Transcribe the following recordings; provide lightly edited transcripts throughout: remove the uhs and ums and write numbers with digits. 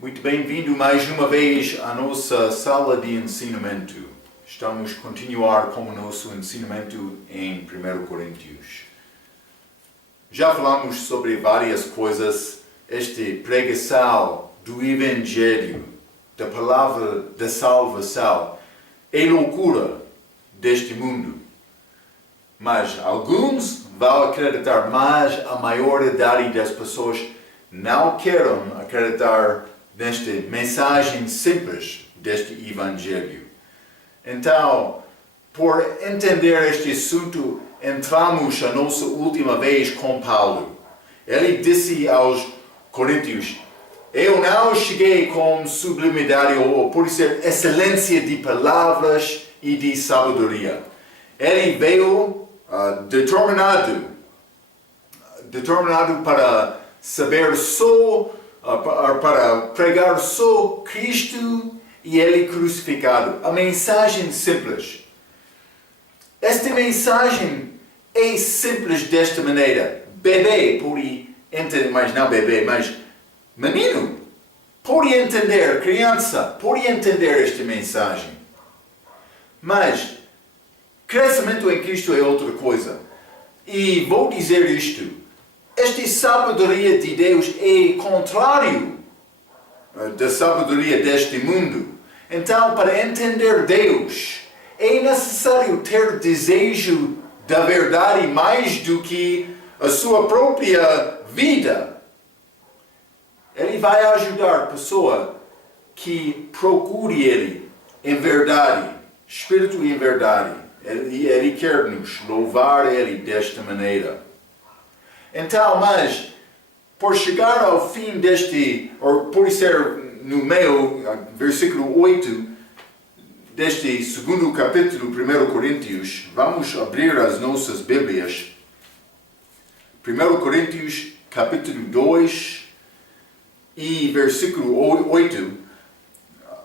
Muito bem-vindo mais uma vez à nossa sala de ensinamento. Estamos a continuar com o nosso ensinamento em 1 Coríntios. Já falamos sobre várias coisas, esta pregação do Evangelho, da palavra da salvação, é loucura deste mundo. Mas alguns vão acreditar, mas a maioridade das pessoas não querem acreditar nesta mensagem simples deste Evangelho. Então, por entender este assunto, entramos a nossa última vez com Paulo. Ele disse aos Coríntios: eu não cheguei com sublimidade ou por ser excelência de palavras e de sabedoria. Ele veio determinado para saber só, para pregar só Cristo e Ele crucificado. A mensagem simples. Esta mensagem é simples desta maneira. Bebê pode entender, mas não bebê, mas menino pode entender, criança pode entender esta mensagem. Mas crescimento em Cristo é outra coisa. E vou dizer isto. Esta sabedoria de Deus é contrário da sabedoria deste mundo. Então, para entender Deus, é necessário ter desejo da verdade mais do que a sua própria vida. Ele vai ajudar a pessoa que procure Ele em verdade, Espírito e em verdade. Ele quer nos louvar Ele desta maneira. Então, mas, por chegar ao fim deste, ou por ser no meio, versículo 8, deste segundo capítulo, 1 Coríntios, vamos abrir as nossas Bíblias. 1 Coríntios, capítulo 2 e versículo 8,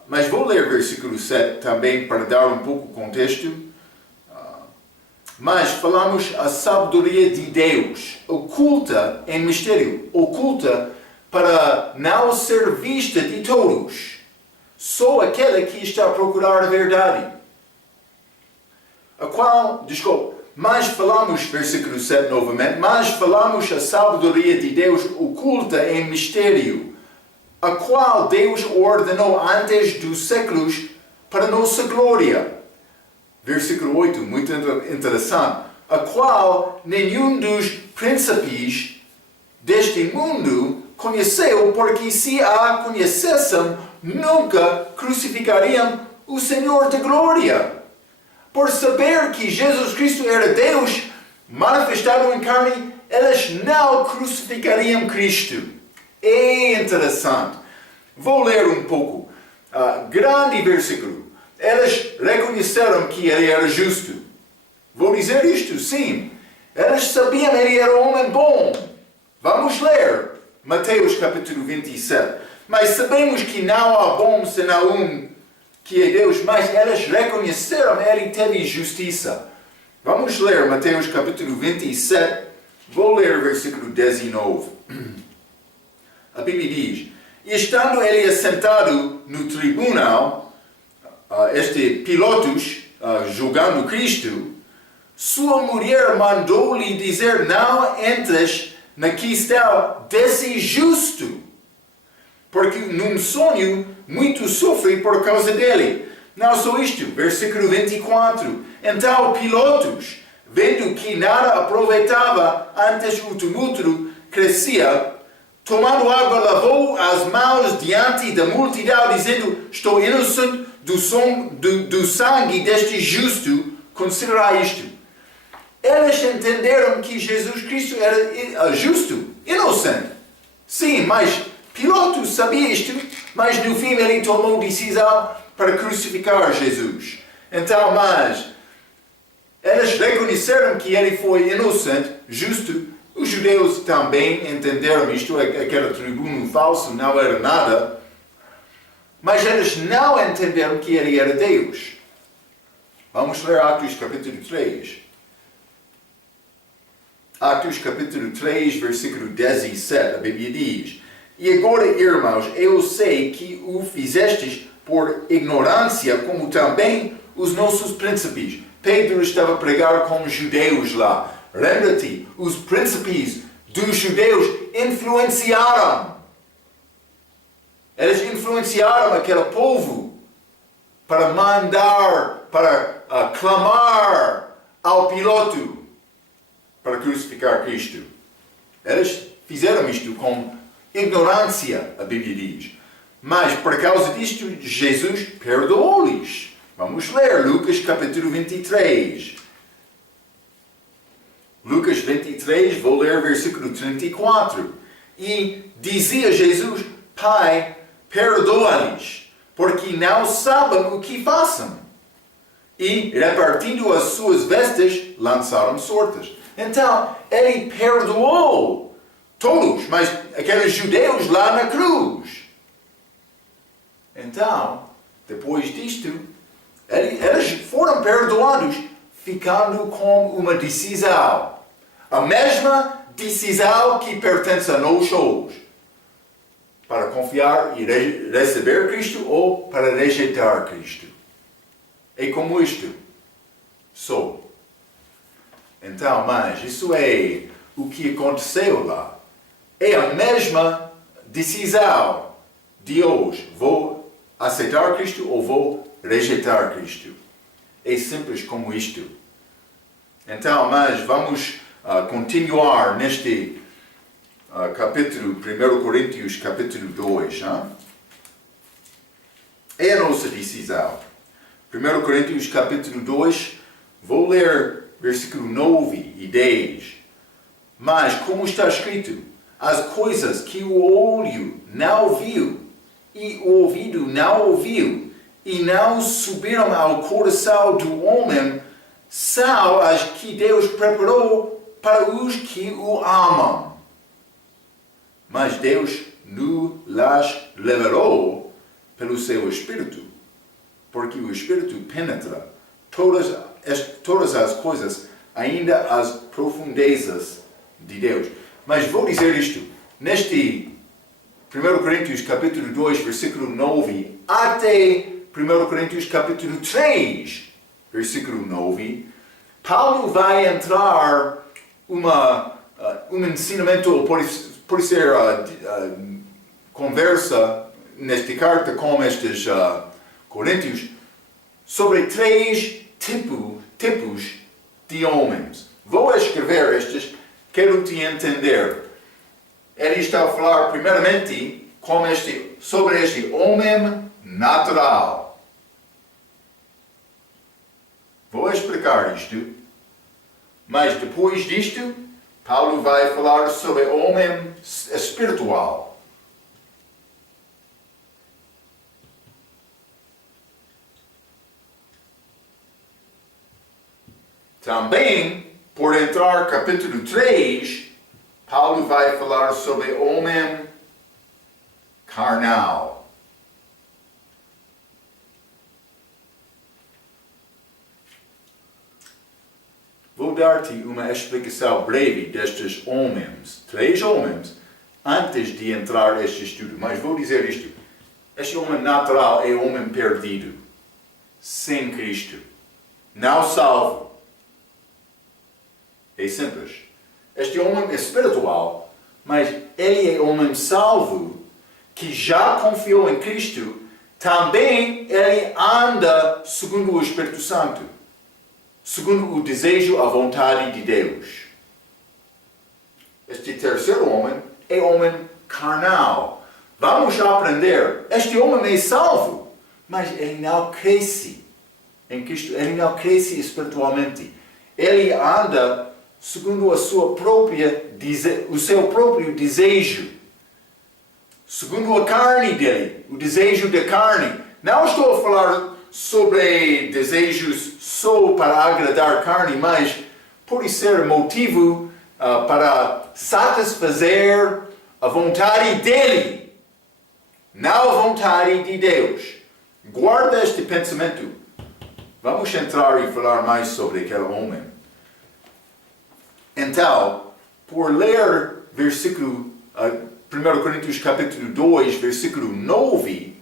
mas vou ler versículo 7 também para dar um pouco de contexto. Mas falamos a sabedoria de Deus, oculta em mistério, oculta para não ser vista de todos, só aquele que está a procurar a verdade. Mas falamos, versículo 7 novamente, mas falamos a sabedoria de Deus oculta em mistério, a qual Deus ordenou antes dos séculos para nossa glória. Versículo 8, muito interessante. A qual nenhum dos príncipes deste mundo conheceu, porque se a conhecessem, nunca crucificariam o Senhor da glória. Por saber que Jesus Cristo era Deus, manifestado em carne, eles não crucificariam Cristo. É interessante. Vou ler um pouco. Grande versículo. Eles reconheceram que ele era justo. Vou dizer isto, sim. Eles sabiam que ele era um homem bom. Vamos ler Mateus capítulo 27. Mas sabemos que não há bom senão um, que é Deus. Mas eles reconheceram que ele teve justiça. Vamos ler Mateus capítulo 27. Vou ler versículo 19. A Bíblia diz: e estando ele assentado no tribunal, Pilatos, julgando Cristo, sua mulher mandou-lhe dizer: não entres na questão desse justo, porque num sonho muito sofre por causa dele. Não só isto, versículo 24. Então Pilatos, vendo que nada aproveitava, antes o tumulto crescia, tomando água, lavou as mãos diante da multidão, dizendo: estou inocente do sangue deste justo. Considerai isto. Eles entenderam que Jesus Cristo era justo, inocente. Sim, mas Pilatos sabia isto, mas no fim ele tomou decisão para crucificar Jesus. Então, mas eles reconheceram que ele foi inocente, justo. Os judeus também entenderam isto, aquele tribuno falso não era nada. Mas eles não entenderam que ele era Deus. Vamos ler Atos capítulo 3. Atos capítulo 3, versículo 17, a Bíblia diz: E agora, irmãos, eu sei que o fizestes por ignorância, como também os nossos príncipes. Pedro estava a pregar com os judeus lá. Lembra-te, os príncipes dos judeus influenciaram. Eles influenciaram aquele povo para mandar, para clamar ao Piloto para crucificar Cristo. Eles fizeram isto com ignorância, a Bíblia diz. Mas por causa disto, Jesus perdoou-lhes. Vamos ler Lucas capítulo 23. Lucas 23, vou ler versículo 34. E dizia Jesus: Pai, perdoa-lhes, porque não sabem o que façam. E, repartindo as suas vestes, lançaram sortes. Então, ele perdoou todos, mas aqueles judeus lá na cruz. Então, depois disto, eles foram perdoados, ficando com uma decisão. A mesma decisão que pertence a nós hoje. Para confiar e receber Cristo ou para rejeitar Cristo. É como isto. Sou. Então, mas isso é o que aconteceu lá. É a mesma decisão de hoje. Vou aceitar Cristo ou vou rejeitar Cristo. É simples como isto. Então, mas vamos continuar neste capítulo, 1 Coríntios, capítulo 2. É a nossa decisão. 1 Coríntios, capítulo 2, vou ler versículo 9 e 10. Mas, como está escrito, as coisas que o olho não viu e o ouvido não ouviu e não subiram ao coração do homem, são as que Deus preparou para os que o amam. Mas Deus nos las revelou pelo seu Espírito, porque o Espírito penetra todas as coisas, ainda as profundezas de Deus. Mas vou dizer isto, neste 1 Coríntios capítulo 2, versículo 9, até 1 Coríntios capítulo 3, versículo 9, Paulo vai entrar um ensinamento, ou pode ser conversa nesta carta com estes Coríntios, sobre 3 tipos de homens. Vou escrever estes, quero te entender. Ele está a falar primeiramente sobre este homem natural. Vou explicar isto, mas depois disto, Paulo vai falar sobre o homem espiritual. Também, por entrar capítulo 3, Paulo vai falar sobre o homem carnal. Vou dar-te uma explicação breve destes homens, 3 homens, antes de entrar neste estudo. Mas vou dizer isto. Este homem natural é o homem perdido, sem Cristo, não salvo. É simples. Este homem é espiritual, mas ele é homem salvo, que já confiou em Cristo. Também ele anda segundo o Espírito Santo, segundo o desejo, a vontade de Deus. Este terceiro homem é homem carnal. Vamos aprender. Este homem é salvo, mas ele não cresce em Cristo. Ele não cresce espiritualmente. Ele anda segundo o seu próprio desejo, segundo a carne dele, o desejo da carne. Não estou a falar sobre desejos só para agradar a carne, mas pode ser motivo para satisfazer a vontade dele, não a vontade de Deus. Guarda este pensamento. Vamos entrar e falar mais sobre aquele homem. Então, por ler versículo 1 1 Coríntios capítulo 2, versículo 9,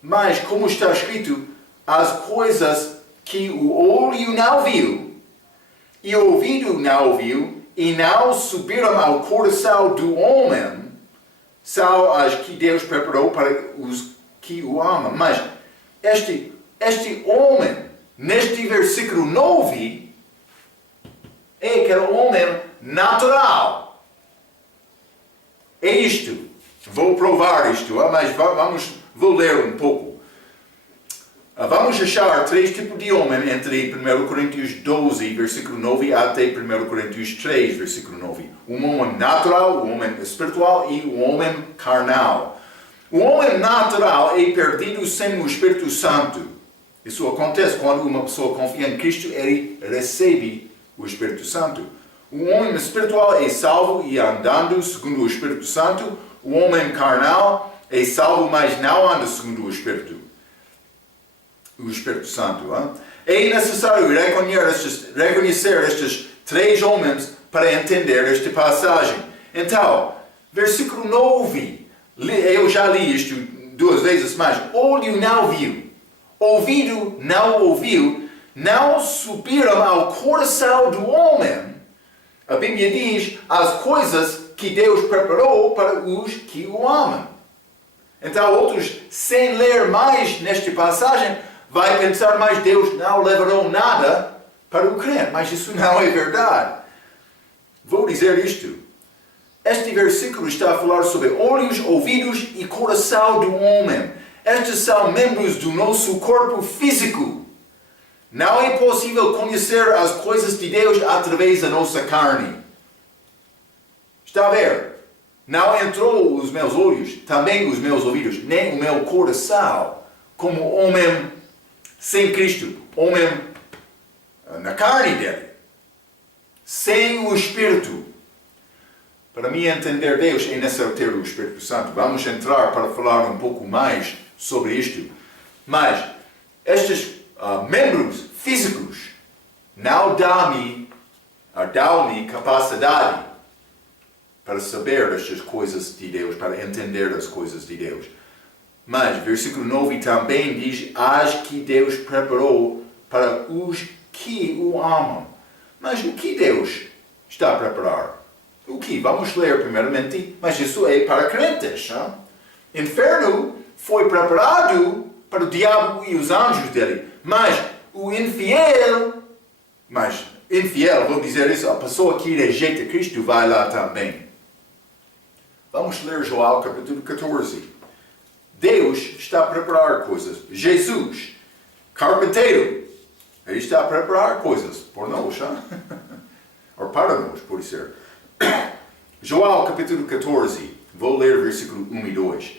mas como está escrito, as coisas que o olho não viu, e o ouvido não ouviu, e não subiram ao coração do homem, são as que Deus preparou para os que o amam. Mas este homem, neste versículo 9, é aquele homem natural. É isto. Vou provar isto, mas vou ler um pouco. Vamos achar 3 tipos de homem entre 1 Coríntios 12, versículo 9, até 1 Coríntios 3, versículo 9. Um homem natural, um homem espiritual e um homem carnal. O homem natural é perdido sem o Espírito Santo. Isso acontece quando uma pessoa confia em Cristo, ele recebe o Espírito Santo. O homem espiritual é salvo e andando segundo o Espírito Santo. O homem carnal é salvo, mas não anda segundo o Espírito Santo. É necessário reconhecer estes 3 homens para entender esta passagem. Então, versículo 9, eu já li isto 2 vezes, mas olho não viu, ouvido não ouviu, não subiram ao coração do homem. A Bíblia diz as coisas que Deus preparou para os que o amam. Então, outros, sem ler mais nesta passagem, vai pensar, mas Deus não levará nada para o crente. Mas isso não é verdade. Vou dizer isto. Este versículo está a falar sobre olhos, ouvidos e coração do homem. Estes são membros do nosso corpo físico. Não é possível conhecer as coisas de Deus através da nossa carne. Está a ver? Não entrou os meus olhos, também os meus ouvidos, nem o meu coração, como homem sem Cristo, homem na carne dele, sem o Espírito. Para mim entender Deus é necessário ter o Espírito Santo. Vamos entrar para falar um pouco mais sobre isto. Mas estes membros físicos não dão-me capacidade para saber estas coisas de Deus, para entender as coisas de Deus. Mas, versículo 9 também diz, as que Deus preparou para os que o amam. Mas o que Deus está a preparar? O que? Vamos ler primeiramente, mas isso é para crentes. Inferno foi preparado para o diabo e os anjos dele. Mas o infiel, vou dizer isso, a pessoa que rejeita Cristo vai lá também. Vamos ler João capítulo 14. Deus está a preparar coisas. Jesus, carpinteiro, ele está a preparar coisas por nós, ou para nós, pode ser. João capítulo 14, vou ler versículo 1 e 2.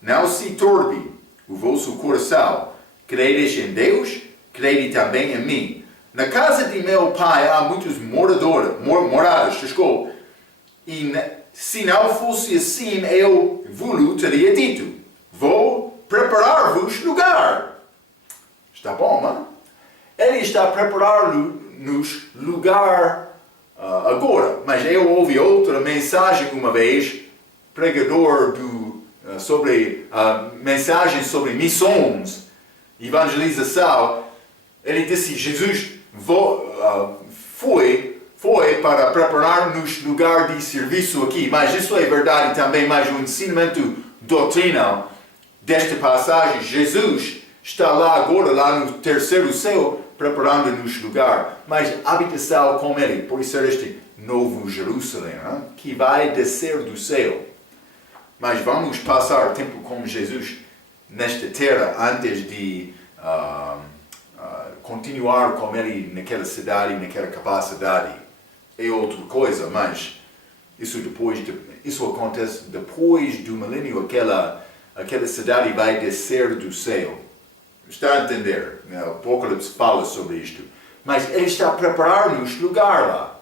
Não se turbe o vosso coração, credes em Deus, crede também em mim. Na casa de meu pai há muitos moradas, e se não fosse assim, eu vos teria dito. Vou preparar-vos lugar. Está bom, não? Ele está a preparar-nos lugar agora. Mas eu ouvi outra mensagem uma vez, pregador sobre mensagem sobre missões, evangelização. Ele disse, Jesus foi para preparar-nos lugar de serviço aqui. Mas isso é verdade também, mas o ensinamento doutrinal desta passagem, Jesus está lá agora, lá no terceiro céu, preparando-nos lugar. Mas habitação com Ele, por isso este novo Jerusalém, que vai descer do céu. Mas vamos passar tempo com Jesus nesta terra antes de continuar com Ele naquela cidade, naquela capacidade. É outra coisa, mas isso acontece depois do milênio, aquela cidade vai descer do céu. Está a entender? O Apocalipse fala sobre isto. Mas Ele está a preparar-nos lugar lá.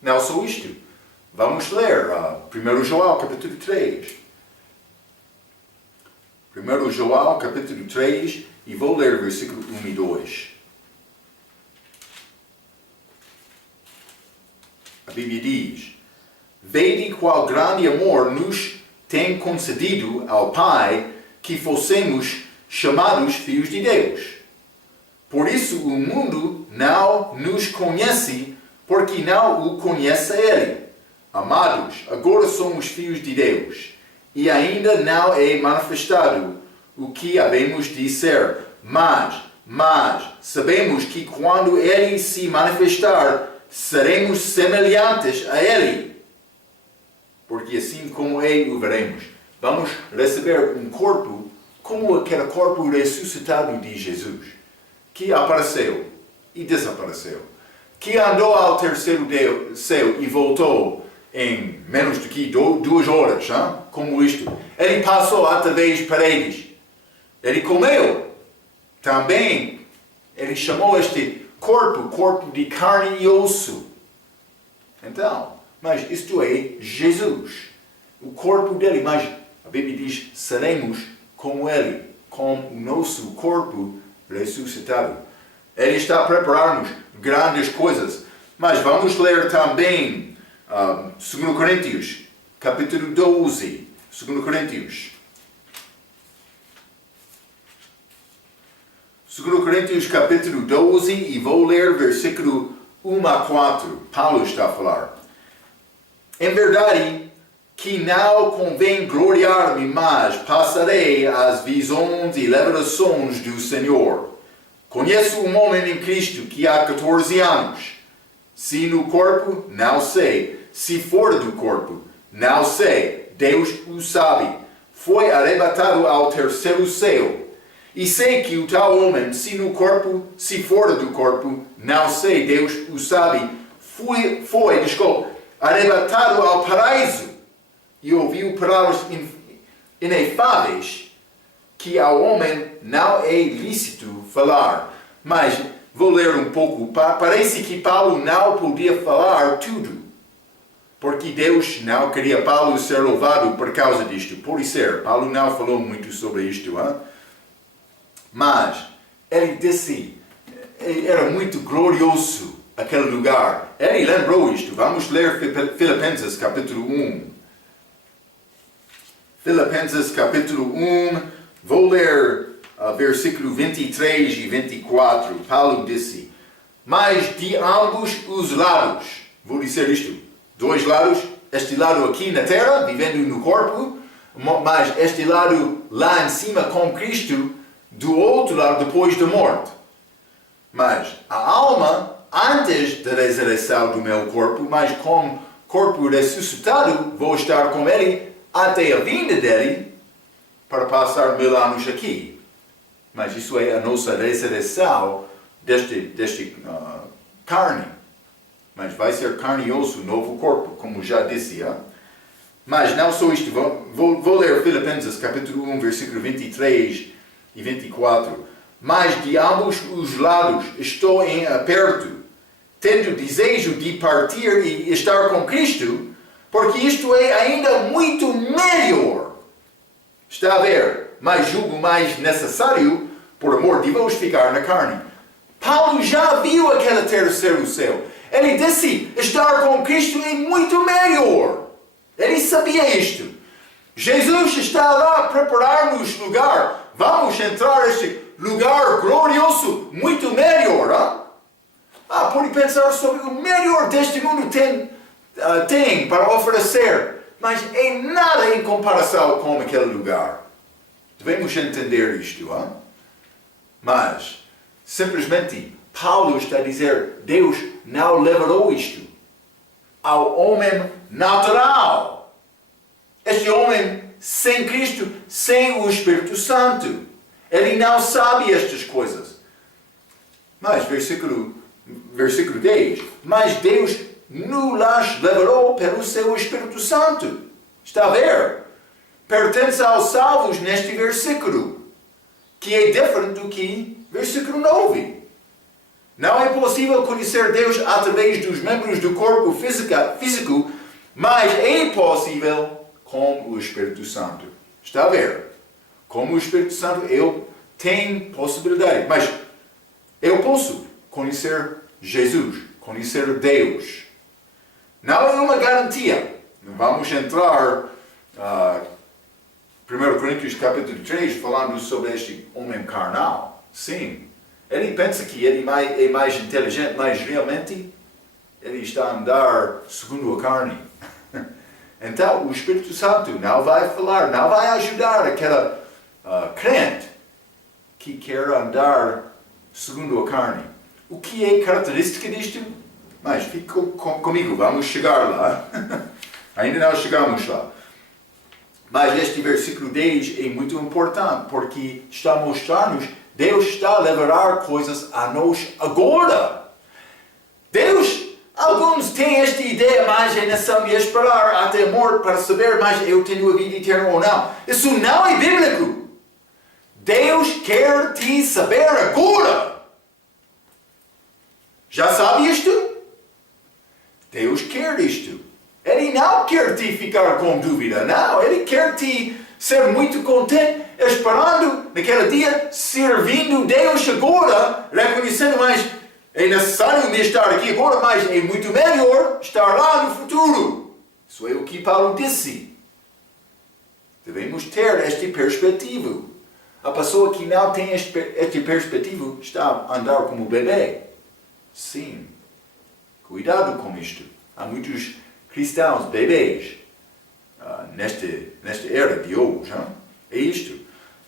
Não só isto. Vamos ler 1 João capítulo 3. 1 João capítulo 3 e vou ler versículo 1 e 2. A Bíblia diz, vede qual grande amor nos tem concedido ao Pai que fossemos chamados filhos de Deus. Por isso o mundo não nos conhece, porque não o conhece a Ele. Amados, agora somos filhos de Deus, e ainda não é manifestado o que havemos de ser. Mas sabemos que quando Ele se manifestar, seremos semelhantes a Ele, porque assim como Ele o veremos. Vamos receber um corpo como aquele corpo ressuscitado de Jesus, que apareceu e desapareceu, que andou ao terceiro céu e voltou em menos do que 2 horas, hein? Como isto. Ele passou através de paredes. Ele comeu. Também, ele chamou este corpo de carne e osso. Então, mas isto é Jesus. O corpo dele, mas a Bíblia diz, seremos como Ele, com o nosso corpo ressuscitado. Ele está a preparar-nos grandes coisas. Mas vamos ler também 2 Coríntios, capítulo 12. 2 Coríntios. 2 Coríntios, capítulo 12, e vou ler versículo 1 a 4. Paulo está a falar. Em verdade, que não convém gloriar-me, mas passarei as visões e revelações do Senhor. Conheço um homem em Cristo que há 14 anos. Se no corpo, não sei. Se fora do corpo, não sei. Deus o sabe. Foi arrebatado ao terceiro céu. E sei que o tal homem, se no corpo, se fora do corpo, não sei. Deus o sabe. Foi arrebatado ao paraíso. E ouviu palavras inefáveis que ao homem não é lícito falar. Mas vou ler um pouco. Parece que Paulo não podia falar tudo, porque Deus não queria Paulo ser louvado por causa disto. Por isso, Paulo não falou muito sobre isto. Hein? Mas ele disse, era muito glorioso aquele lugar. Ele lembrou isto. Vamos ler Filipenses capítulo 1. Filipenses capítulo 1, vou ler versículo 23 e 24. Paulo disse, mas de ambos os lados, vou dizer isto, 2 lados, este lado aqui na terra, vivendo no corpo, mas este lado lá em cima com Cristo, do outro lado depois da morte. Mas a alma, antes da ressurreição do meu corpo, mas com corpo ressuscitado, vou estar com Ele até a vinda dele, para passar 1000 anos aqui. Mas isso é a nossa ressurreição deste carne. Mas vai ser carne e osso, novo corpo, como já disse. Hein? Mas não só isto. Vou ler Filipenses capítulo 1, versículo 23 e 24. Mas de ambos os lados estou em aperto, tendo desejo de partir e estar com Cristo, porque isto é ainda muito melhor. Está a ver? Mas julgo mais necessário, por amor de vos, ficar na carne. Paulo já viu aquele terceiro céu. Ele disse, estar com Cristo é muito melhor. Ele sabia isto. Jesus está lá a preparar-nos lugar. Vamos entrar neste lugar glorioso, muito melhor. Pode pensar sobre o melhor deste mundo tem para oferecer, mas é nada em comparação com aquele lugar. Devemos entender isto. Mas, simplesmente, Paulo está a dizer, Deus não levarou isto ao homem natural. Este homem sem Cristo, sem o Espírito Santo. Ele não sabe estas coisas. Mas, versículo 10, mas Deus nos levarou pelo seu Espírito Santo. Está a ver? Pertence aos salvos neste versículo, que é diferente do que versículo 9. Não é possível conhecer Deus através dos membros do corpo físico, mas é possível com o Espírito Santo. Está a ver? Com o Espírito Santo eu tenho possibilidade, mas eu posso conhecer Jesus, conhecer Deus. Não é uma garantia. Vamos entrar 1 Coríntios capítulo 3, falando sobre este homem carnal. Sim. Ele pensa que ele é mais inteligente, mas realmente ele está a andar segundo a carne. Então, o Espírito Santo não vai falar, não vai ajudar aquela crente que quer andar segundo a carne. O que é característica disto? Mas fique comigo, vamos chegar lá. Ainda não chegamos lá. Mas este versículo 10 é muito importante, porque está a mostrar-nos Deus está a levar coisas a nós agora. Deus, alguns têm esta ideia, mas é necessário esperar até a morte para saber, mas eu tenho a vida eterna ou não. Isso não é bíblico. Deus quer te saber agora. Já sabe isto? Deus quer isto. Ele não quer te ficar com dúvida, não. Ele quer te ser muito contente, esperando naquele dia, servindo Deus agora, reconhecendo, mas é necessário me estar aqui agora, mas é muito melhor estar lá no futuro. Isso é o que Paulo disse. Devemos ter esta perspectiva. A pessoa que não tem esta perspectiva está a andar como bebê. Sim. Cuidado com isto. Há muitos cristãos, bebês, nesta era de hoje. Hein? É isto.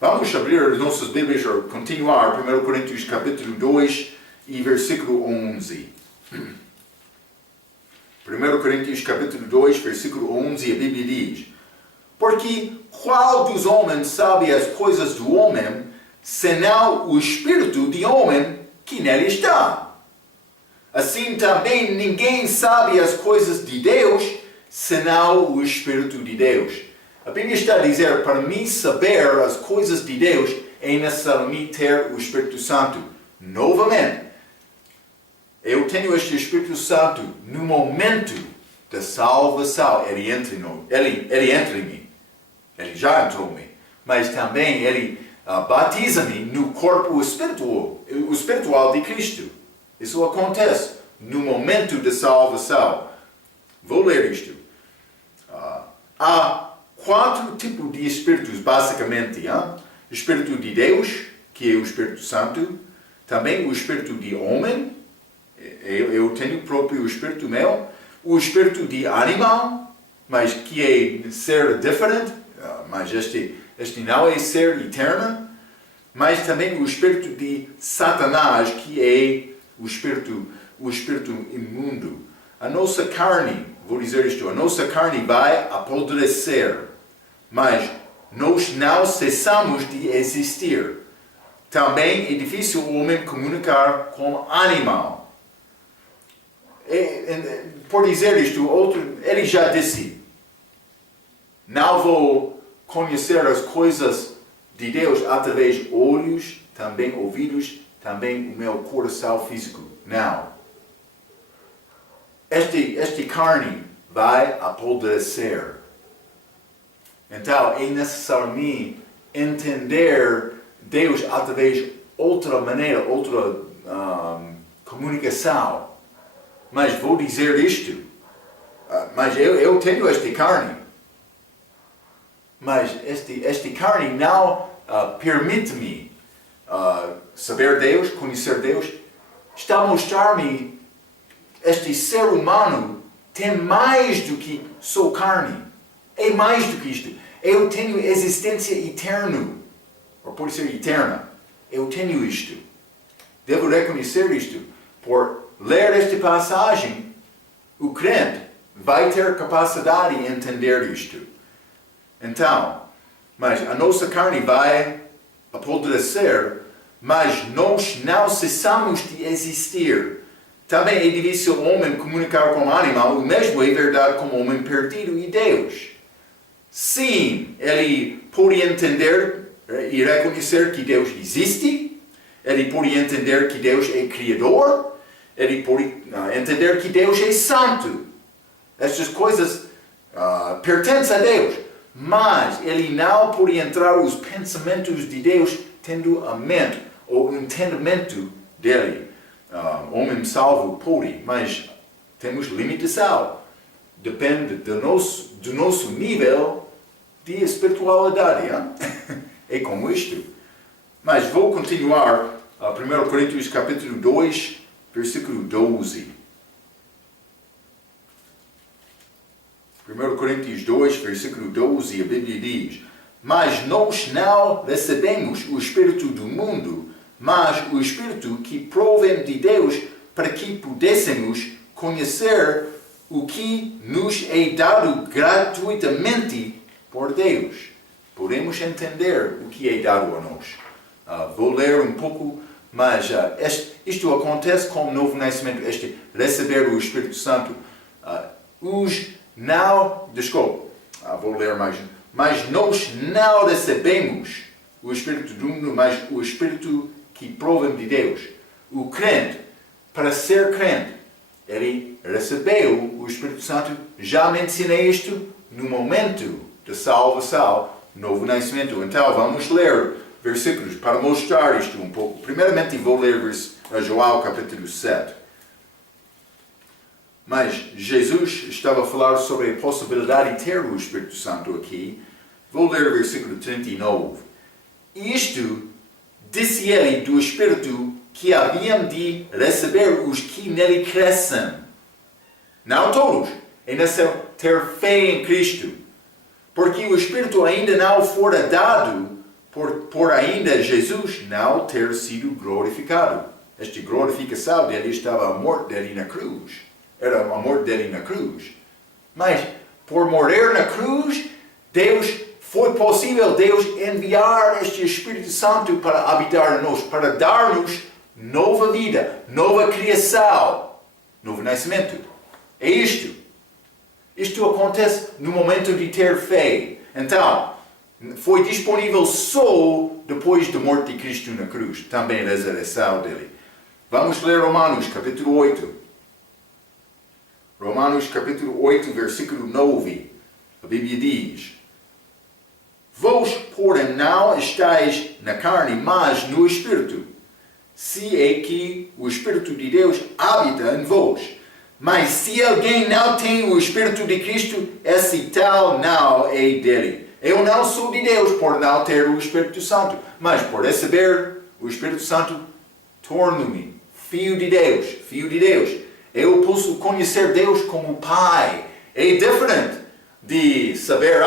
Vamos abrir as nossas Bíblias e continuar. 1 Coríntios capítulo 2 e versículo 11. 1 Coríntios capítulo 2, versículo 11, a Bíblia diz: Porque qual dos homens sabe as coisas do homem, senão o espírito de homem que nele está? Assim também ninguém sabe as coisas de Deus, senão o Espírito de Deus. A Bíblia está a dizer, para mim saber as coisas de Deus, é necessário ter o Espírito Santo. Novamente, eu tenho este Espírito Santo no momento da salvação. Ele entra em mim. Ele já entrou em mim. Mas também ele batiza-me no corpo espiritual de Cristo. Isso acontece no momento da salvação. Vou ler isto. Há 4 tipos de espíritos, basicamente. O Espírito de Deus, que é o Espírito Santo. Também o Espírito de homem. Eu tenho o próprio Espírito meu. O Espírito de animal, mas que é ser diferente. Mas este não é ser eterno. Mas também o Espírito de Satanás, que é o espírito imundo. A nossa carne, vou dizer isto, a nossa carne vai apodrecer, mas nós não cessamos de existir. Também é difícil o homem comunicar com animal. Por dizer isto, ele já disse, não vou conhecer as coisas de Deus através de olhos, também ouvidos, também o meu coração físico. Não. Este carne vai apodrecer. Então, é necessário entender Deus através de outra maneira, outra comunicação. Mas vou dizer isto. Mas eu tenho esta carne. Mas esta carne não permite-me saber Deus, conhecer Deus. Está a mostrar-me este ser humano tem mais do que só carne. É mais do que isto. Eu tenho existência eterna. Ou pode ser eterna. Eu tenho isto. Devo reconhecer isto. Por ler esta passagem, o crente vai ter capacidade de entender isto. Então, mas a nossa carne vai apodrecer, mas nós não cessamos de existir. Também é difícil o homem comunicar com o animal, o mesmo é verdade com o homem perdido e Deus. Sim, ele pode entender e reconhecer que Deus existe, ele pode entender que Deus é Criador, ele pode entender que Deus é Santo. Estas coisas pertencem a Deus, mas ele não pode entrar nos pensamentos de Deus tendo a mente ou o entendimento dele. Homem salvo pode, mas temos limitação. Depende do nosso nível de espiritualidade. É como isto. Mas vou continuar. 1 Coríntios capítulo 2, versículo 12. 1 Coríntios 2, versículo 12, a Bíblia diz: Mas nós não recebemos o Espírito do mundo, mas o Espírito que provém de Deus, para que pudéssemos conhecer o que nos é dado gratuitamente por Deus. Podemos entender o que é dado a nós. Vou ler um pouco, mas isto acontece com o novo nascimento, receber o Espírito Santo. Vou ler mais. Mas nós não recebemos o Espírito do mundo, mas o Espírito que provém de Deus. O crente, para ser crente, ele recebeu o Espírito Santo. Já mencionei isto no momento da salvação, novo nascimento. Então vamos ler versículos para mostrar isto um pouco. Primeiramente vou ler João capítulo 7. Mas Jesus estava a falar sobre a possibilidade de ter o Espírito Santo aqui. Vou ler o versículo 39. Isto disse ele do Espírito que haviam de receber os que nele crescem. Não todos. É necessário ter fé em Cristo. Porque o Espírito ainda não fora dado por ainda Jesus não ter sido glorificado. Esta glorificação dele estava a morte dele na cruz. Era a morte dele na cruz. Mas, por morrer na cruz, foi possível Deus enviar este Espírito Santo para habitar em nós, para dar-nos nova vida, nova criação, novo nascimento. É isto. Isto acontece no momento de ter fé. Então, foi disponível só depois da morte de Cristo na cruz, também a ressurreição dele. Vamos ler Romanos capítulo 8. Romanos capítulo 8, versículo 9. A Bíblia diz: Vós, porém, não estáis na carne, mas no Espírito, se é que o Espírito de Deus habita em vós. Mas se alguém não tem o Espírito de Cristo, esse tal não é dele. Eu não sou de Deus por não ter o Espírito Santo, mas por receber o Espírito Santo, torno-me filho de Deus, filho de Deus. Eu posso conhecer Deus como Pai. É diferente de saber,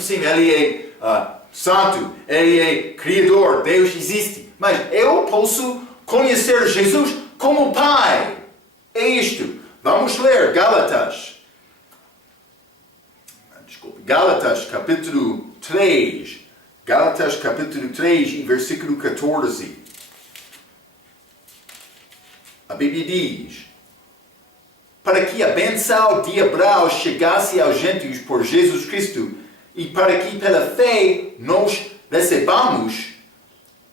sim, Ele é santo, Ele é Criador, Deus existe. Mas eu posso conhecer Jesus como Pai. É isto. Vamos ler Gálatas. Gálatas capítulo 3. Gálatas capítulo 3 e versículo 14. A Bíblia diz: Para que a bênção de Abraão chegasse aos gentios por Jesus Cristo, e para que pela fé nós recebamos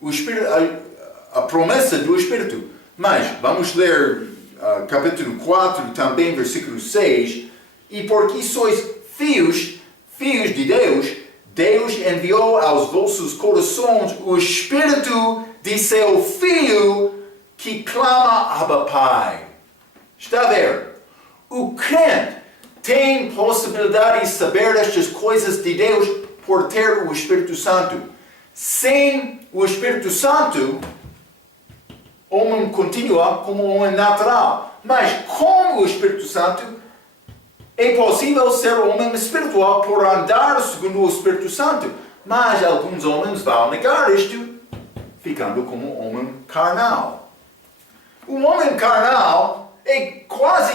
o Espírito, a promessa do Espírito. Mas vamos ler capítulo 4, também versículo 6. E porque sois filhos de Deus, Deus enviou aos vossos corações o Espírito de seu Filho, que clama Abba Pai. Está a ver? O crente tem possibilidade de saber estas coisas de Deus por ter o Espírito Santo. Sem o Espírito Santo, o homem continua como um homem natural. Mas com o Espírito Santo, é possível ser um homem espiritual por andar segundo o Espírito Santo. Mas alguns homens vão negar isto, ficando como um homem carnal. O homem carnal tem quase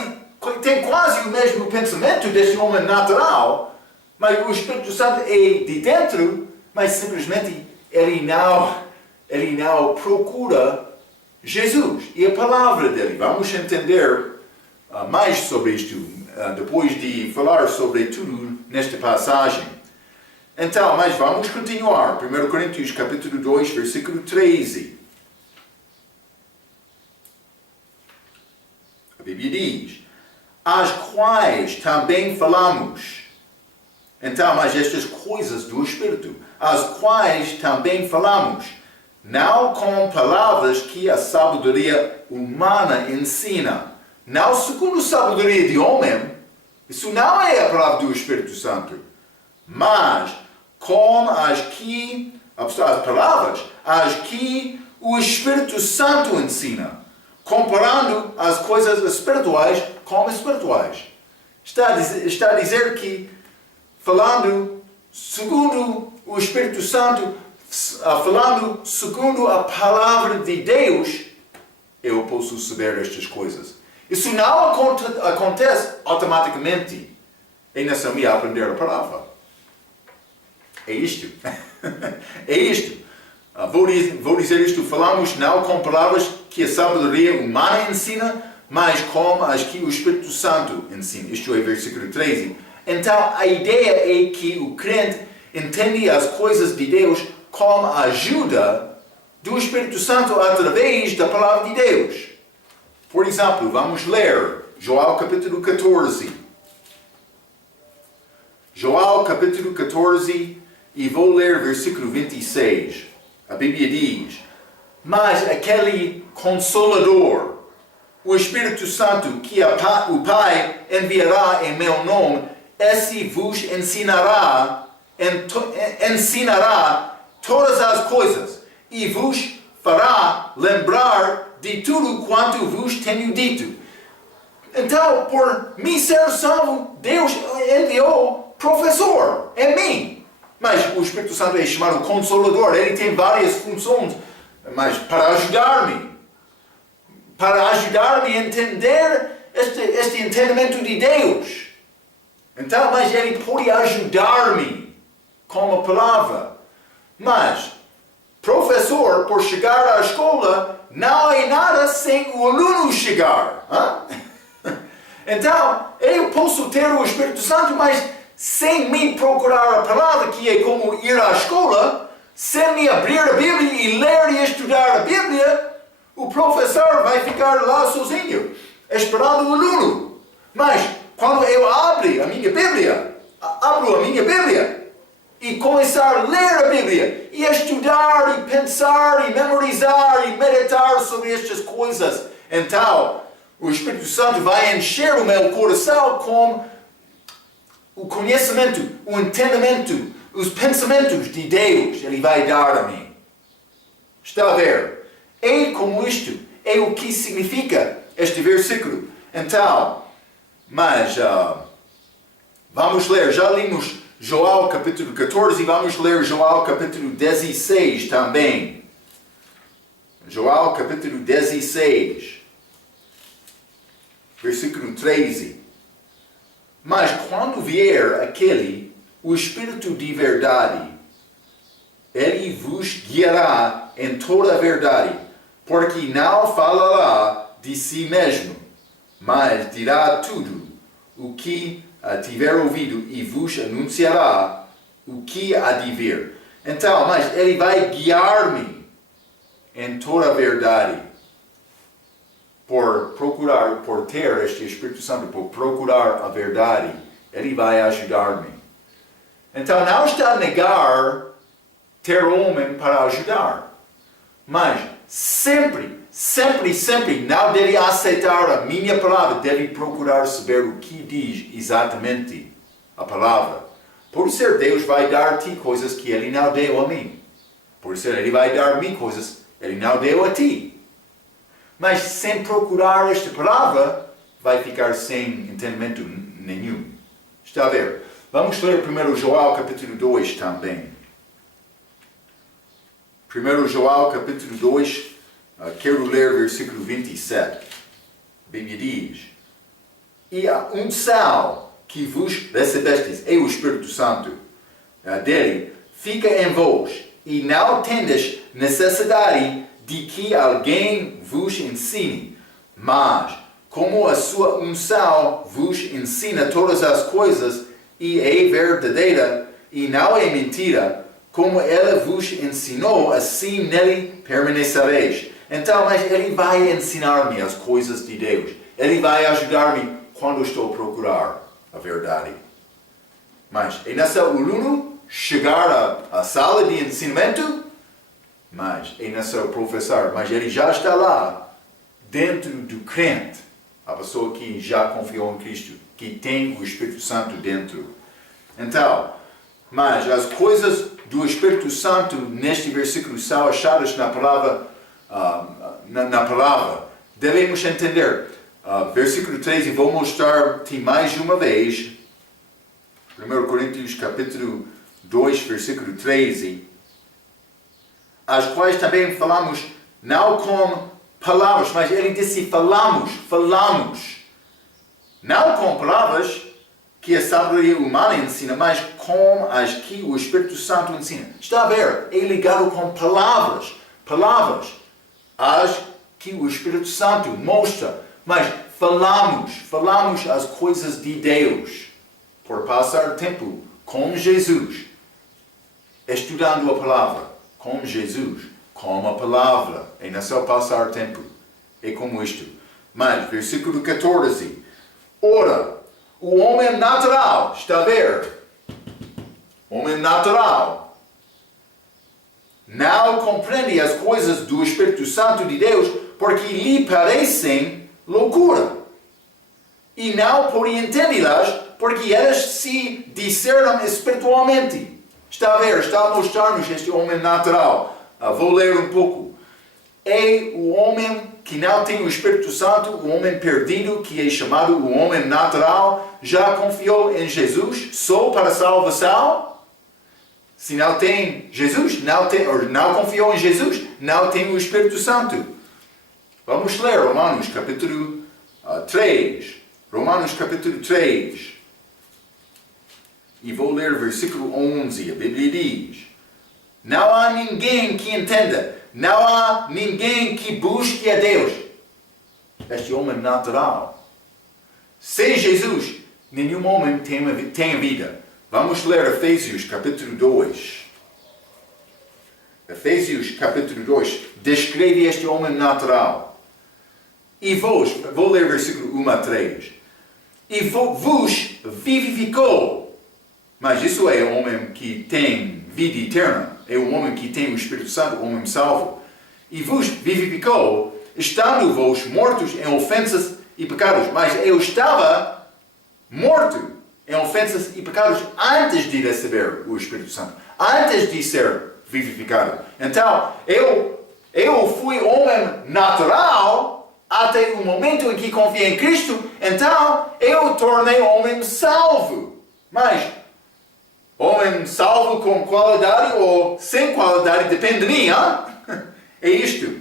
o mesmo pensamento deste homem natural, mas o Espírito Santo é de dentro, mas simplesmente ele não procura Jesus e a palavra dele. Vamos entender mais sobre isto depois de falar sobre tudo nesta passagem. Então, mas vamos continuar. 1 Coríntios capítulo 2, versículo 13. A Bíblia diz: As quais também falamos. Então, mas estas coisas do Espírito, as quais também falamos, não com palavras que a sabedoria humana ensina, não segundo a sabedoria de homem, isso não é a palavra do Espírito Santo, mas com as palavras, as que o Espírito Santo ensina, comparando as coisas espirituais com espirituais. Está a dizer que, falando segundo o Espírito Santo, falando segundo a palavra de Deus, eu posso saber estas coisas. Isso não acontece automaticamente. É necessário aprender a palavra. É isto. É isto. Vou dizer isto. Falamos não com palavras que a sabedoria humana ensina, mas com as que o Espírito Santo ensina. Isto é versículo 13. Então, a ideia é que o crente entende as coisas de Deus com a ajuda do Espírito Santo através da palavra de Deus. Por exemplo, vamos ler João capítulo 14. João capítulo 14 e vou ler versículo 26. A Bíblia diz: mas aquele Consolador, o Espírito Santo que o Pai enviará em meu nome, esse vos ensinará todas as coisas e vos fará lembrar de tudo quanto vos tenho dito. Então, por mim ser salvo, Deus enviou professor em mim. Mas o Espírito Santo é chamado Consolador. Ele tem várias funções, mas para ajudar-me a entender este entendimento de Deus. Então, mas ele pode ajudar-me com a palavra. Mas, professor, por chegar à escola, não é nada sem o aluno chegar. Então, eu posso ter o Espírito Santo, mas sem me procurar a palavra, que é como ir à escola, sem me abrir a Bíblia e ler e estudar a Bíblia, o professor vai ficar lá sozinho, esperando o aluno. Mas, quando eu abro a minha Bíblia e começar a ler a Bíblia e estudar e pensar e memorizar e meditar sobre estas coisas, então o Espírito Santo vai encher o meu coração com o conhecimento, o entendimento, os pensamentos de Deus. Ele vai dar a mim. Está a ver? É como isto. É o que significa este versículo. Então, mas vamos ler. Já lemos João capítulo 14 e vamos ler João capítulo 16 também. João capítulo 16, versículo 13. Mas quando vier aquele, o Espírito de verdade, ele vos guiará em toda a verdade, porque não falará de si mesmo, mas dirá tudo o que tiver ouvido e vos anunciará o que há de vir. Então, mas ele vai guiar-me em toda a verdade. Por ter este Espírito Santo, por procurar a verdade, ele vai ajudar-me. Então, não está a negar ter homem para ajudar. Mas, sempre não deve aceitar a minha palavra, deve procurar saber o que diz exatamente a palavra. Por isso, Deus vai dar-te coisas que ele não deu a mim. Por isso, ele vai dar-me coisas que ele não deu a ti. Mas sem procurar esta palavra, vai ficar sem entendimento nenhum. Está a ver? Vamos ler primeiro João capítulo 2 também. Primeiro João capítulo 2, quero ler versículo 27. A Bíblia diz: e a unção que vos recebestes, é o Espírito Santo dele, fica em vós, e não tendes necessidade de que alguém vos ensine, mas como a sua unção vos ensina todas as coisas e é verdadeira e não é mentira, como ela vos ensinou, assim nele permanecereis. Então, mas ele vai ensinar-me as coisas de Deus. Ele vai ajudar-me quando estou a procurar a verdade. Mas é nesse aluno chegar à sala de ensinamento, mas é necessário professor, mas ele já está lá, dentro do crente, a pessoa que já confiou em Cristo, que tem o Espírito Santo dentro. Então, Mas as coisas do Espírito Santo neste versículo são achadas na palavra. Na palavra. Devemos entender. Versículo 13, vou mostrar-te mais uma vez. 1 Coríntios capítulo 2, versículo 13. As quais também falamos, não com palavras, mas ele disse falamos. Não com palavras que a sabedoria humana ensina, mas com as que o Espírito Santo ensina. Está a ver? É ligado com palavras. As que o Espírito Santo mostra. Mas falamos as coisas de Deus. Por passar tempo com Jesus. Estudando a palavra. Com Jesus. Com a palavra. E não só passar tempo. É como isto. Mas, versículo 14. Ora, o homem natural, está a ver? Homem natural não compreende as coisas do Espírito Santo de Deus porque lhe parecem loucura. E não pode entendê-las porque elas se discernem espiritualmente. Está a ver? Está a mostrar-nos este homem natural. Vou ler um pouco. É o homem que não tem o Espírito Santo, o homem perdido, que é chamado o homem natural, já confiou em Jesus só para a salvação? Se não tem Jesus, não confiou em Jesus, não tem o Espírito Santo. Vamos ler Romanos capítulo 3. Romanos capítulo 3. E vou ler versículo 11. A Bíblia diz: não há ninguém que entenda. Não há ninguém que busque a Deus. Este homem natural. Sem Jesus, nenhum homem tem vida. Vamos ler Efésios capítulo 2. Efésios capítulo 2 descreve este homem natural. E vou ler versículo 1 a 3. E vos vivificou. Mas isso é o homem que tem vida eterna. É o homem que tem o Espírito Santo, o homem salvo. E vos vivificou, estando vós mortos em ofensas e pecados. Mas eu estava morto em ofensas e pecados antes de receber o Espírito Santo. Antes de ser vivificado. Então, eu fui homem natural até o momento em que confiei em Cristo. Então, eu tornei homem salvo. Mas homem salvo com qualidade ou sem qualidade depende de mim, hein? É isto.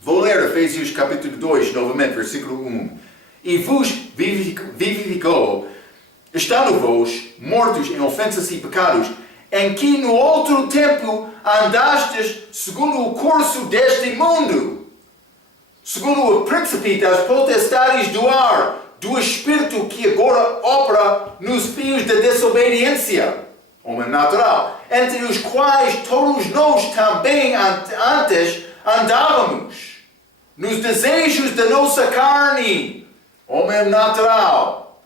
Vou ler Efésios capítulo 2, novamente, versículo 1. E vos vivificou, estando vós mortos em ofensas e pecados, em que no outro tempo andastes segundo o curso deste mundo, segundo o príncipe das potestades do ar, do Espírito que agora opera nos filhos da desobediência, homem natural, entre os quais todos nós também antes andávamos, nos desejos da nossa carne, homem natural,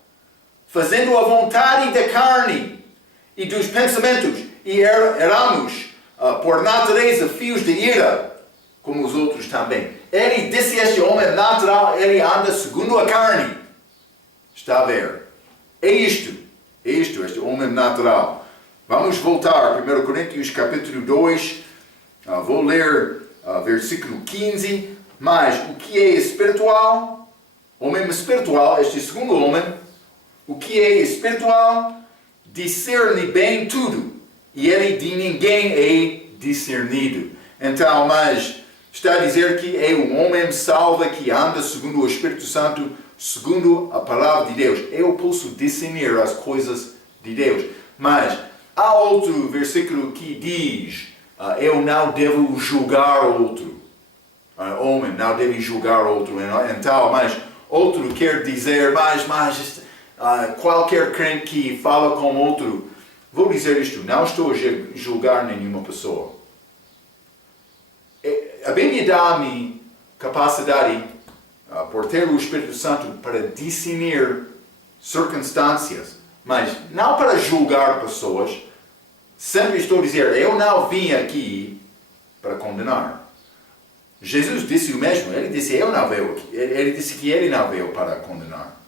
fazendo a vontade da carne e dos pensamentos, e éramos, por natureza, filhos de ira, como os outros também. Ele disse: este homem natural, ele anda segundo a carne. Está a ver? É isto, este homem natural. Vamos voltar, 1 Coríntios capítulo 2, vou ler versículo 15. Mas o que é espiritual? Homem espiritual, este segundo homem, o que é espiritual? Discerne bem tudo, e ele de ninguém é discernido. Então, mas está a dizer que é um homem salvo que anda segundo o Espírito Santo, segundo a palavra de Deus. Eu posso discernir as coisas de Deus. Mas há outro versículo que diz: eu não devo julgar outro. Homem não deve julgar outro. Então, mas outro quer dizer, mas qualquer crente que fala com outro, vou dizer isto: não estou a julgar nenhuma pessoa. A Bíblia dá-me capacidade, por ter o Espírito Santo, para discernir circunstâncias, mas não para julgar pessoas. Sempre estou a dizer: eu não vim aqui para condenar. Jesus disse o mesmo. Ele disse: eu não veio aqui. Ele disse que ele não veio para condenar.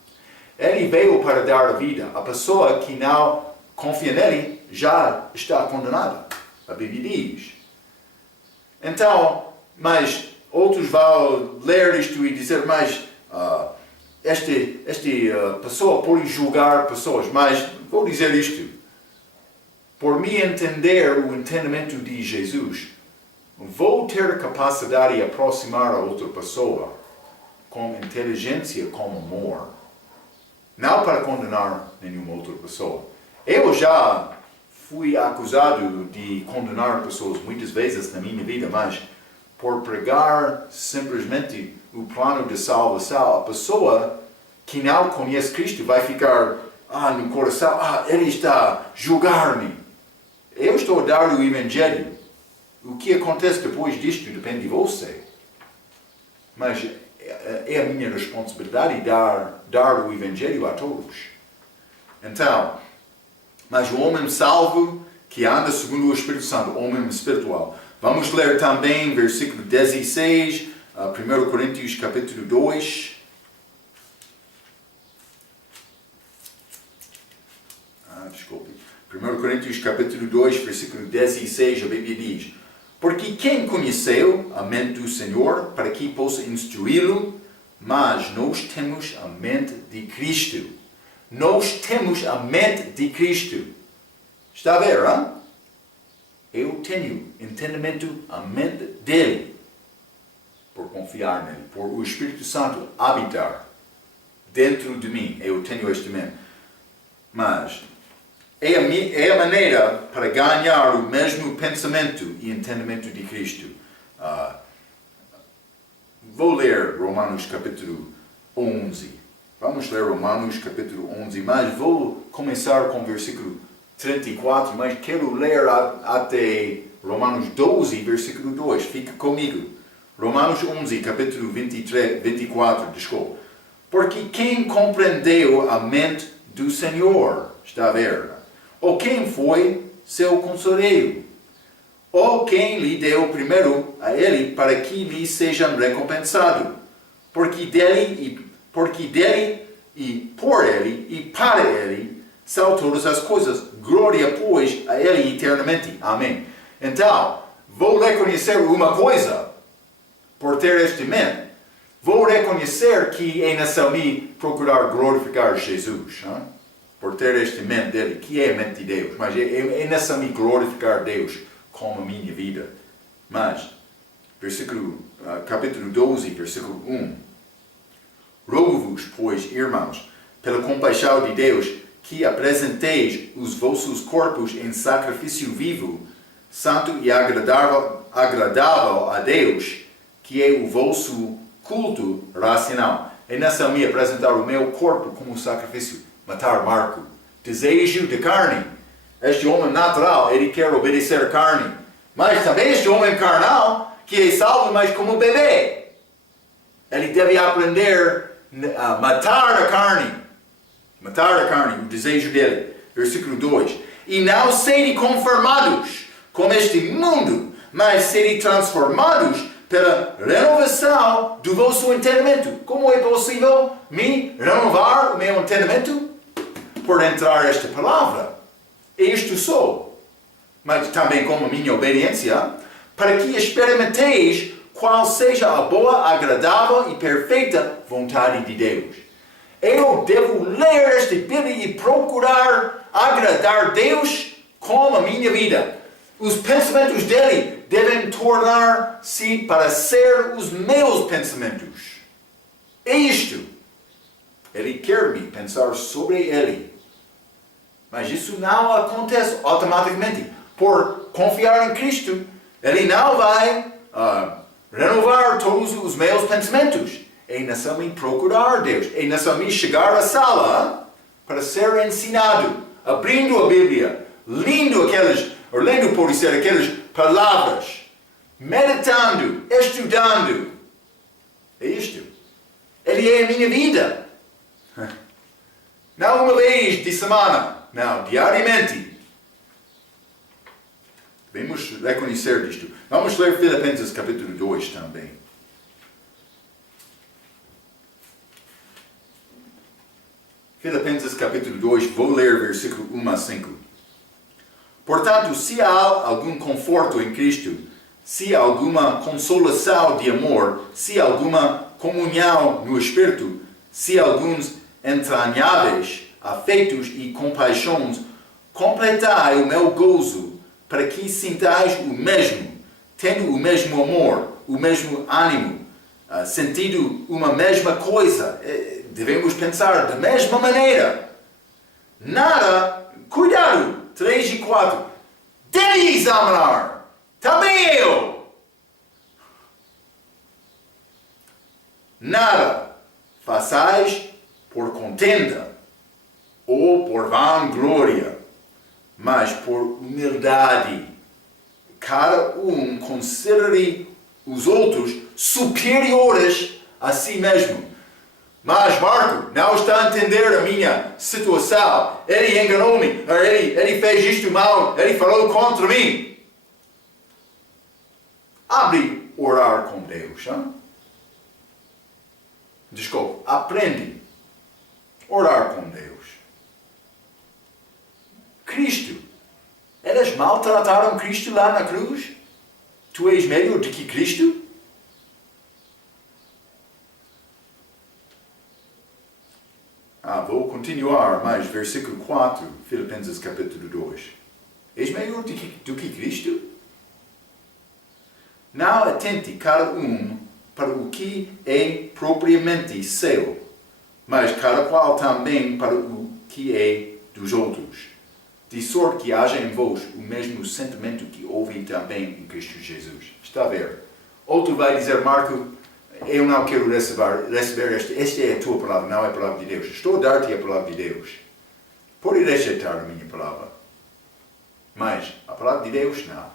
Ele veio para dar a vida. A pessoa que não confia nele, já está condenado. A Bíblia diz. Então, mas outros vão ler isto e dizer, mas esta pessoa pode julgar pessoas, mas vou dizer isto. Por me entender o entendimento de Jesus, vou ter a capacidade de aproximar a outra pessoa com inteligência, com amor. Não para condenar nenhuma outra pessoa. Eu já fui acusado de condenar pessoas muitas vezes na minha vida, mas por pregar simplesmente o plano de salvação, a pessoa que não conhece Cristo vai ficar no coração, ele está a julgar-me. Eu estou a dar o Evangelho. O que acontece depois disto depende de você. Mas é a minha responsabilidade dar o Evangelho a todos. Então, mas o homem salvo, que anda segundo o Espírito Santo, homem espiritual. Vamos ler também versículo 16, 1 Coríntios capítulo 2. Desculpe. 1 Coríntios capítulo 2, versículo 16, a Bíblia diz: porque quem conheceu a mente do Senhor para que possa instruí-lo, mas nós temos a mente de Cristo. Nós temos a mente de Cristo. Está a ver, hein? Eu tenho entendimento, a mente dele, por confiar nele, por o Espírito Santo habitar dentro de mim. Eu tenho este mente. Mas é a maneira para ganhar o mesmo pensamento e entendimento de Cristo. Vou ler Romanos capítulo 11. Vamos ler Romanos capítulo 11, mas vou começar com o versículo 34, mas quero ler até Romanos 12, versículo 2. Fica comigo. Romanos 11, capítulo 24, desculpa. Porque quem compreendeu a mente do Senhor, está a ver? Ou quem foi seu conselheiro? Ou quem lhe deu primeiro a ele para que lhe seja recompensado? Porque dele e por ele e para ele são todas as coisas. Glória, pois, a ele eternamente. Amém. Então, vou reconhecer uma coisa por ter este mente. Vou reconhecer que é necessário procurar glorificar Jesus. Hein? Por ter este mente dele, que é a mente de Deus. Mas é necessário glorificar Deus com a minha vida. Mas, capítulo 12, versículo 1. Rogo-vos, pois, irmãos, pela compaixão de Deus, que apresenteis os vossos corpos em sacrifício vivo, santo e agradável a Deus, que é o vosso culto racional. É necessário apresentar o meu corpo como sacrifício, matar Marco. Desejo de carne. Este homem natural, ele quer obedecer a carne. Mas também este homem carnal, que é salvo, mas como bebê. Ele deve aprender a matar a carne. Matar a carne, o desejo dele. Versículo 2. E não serem conformados com este mundo, mas serem transformados pela renovação do vosso entendimento. Como é possível me renovar o meu entendimento? Por entrar esta palavra. Isto sou. Mas também com a minha obediência, para que experimenteis qual seja a boa, agradável e perfeita vontade de Deus. Eu devo ler esta Bíblia e procurar agradar Deus com a minha vida. Os pensamentos dele devem tornar-se para ser os meus pensamentos. É isto. Ele quer-me pensar sobre ele. Mas isso não acontece automaticamente. Por confiar em Cristo, ele não vai renovar todos os meus pensamentos. É necessário procurar Deus. É necessário chegar à sala para ser ensinado. Abrindo a Bíblia. Lendo por ser aquelas palavras. Meditando. Estudando. É isto. Ele é a minha vida. Não uma vez de semana. Não, diariamente. Devemos reconhecer isto. Vamos ler Filipenses capítulo 2 também. Filipenses capítulo 2, vou ler versículo 1 a 5. Portanto, se há algum conforto em Cristo, se há alguma consolação de amor, se há alguma comunhão no Espírito, se há alguns entranháveis afetos e compaixões, completai o meu gozo, para que sintais o mesmo, tendo o mesmo amor, o mesmo ânimo, sentindo uma mesma coisa. Devemos pensar da mesma maneira. Nada, cuidado, 3 e 4. Deve examinar, também eu. Nada façais por contenda ou por vanglória, mas por humildade. Cada um considere os outros superiores a si mesmo. Mas Marco não está a entender a minha situação. Ele enganou-me, ele fez isto mal, ele falou contra mim. Abre orar com Deus. Hein? Desculpe, aprende orar com Deus. Cristo. Eles maltrataram Cristo lá na cruz? Tu és melhor do que Cristo? Vou continuar mais, versículo 4, Filipenses capítulo 2. És melhor do que Cristo? Não atente cada um para o que é propriamente seu, mas cada qual também para o que é dos outros. De sorte que haja em vós o mesmo sentimento que houve também em Cristo Jesus. Está a ver? Outro vai dizer, Marco, eu não quero receber esta é a tua palavra, não é a palavra de Deus. Estou a dar-te a palavra de Deus. Pode rejeitar a minha palavra. Mas a palavra de Deus, não.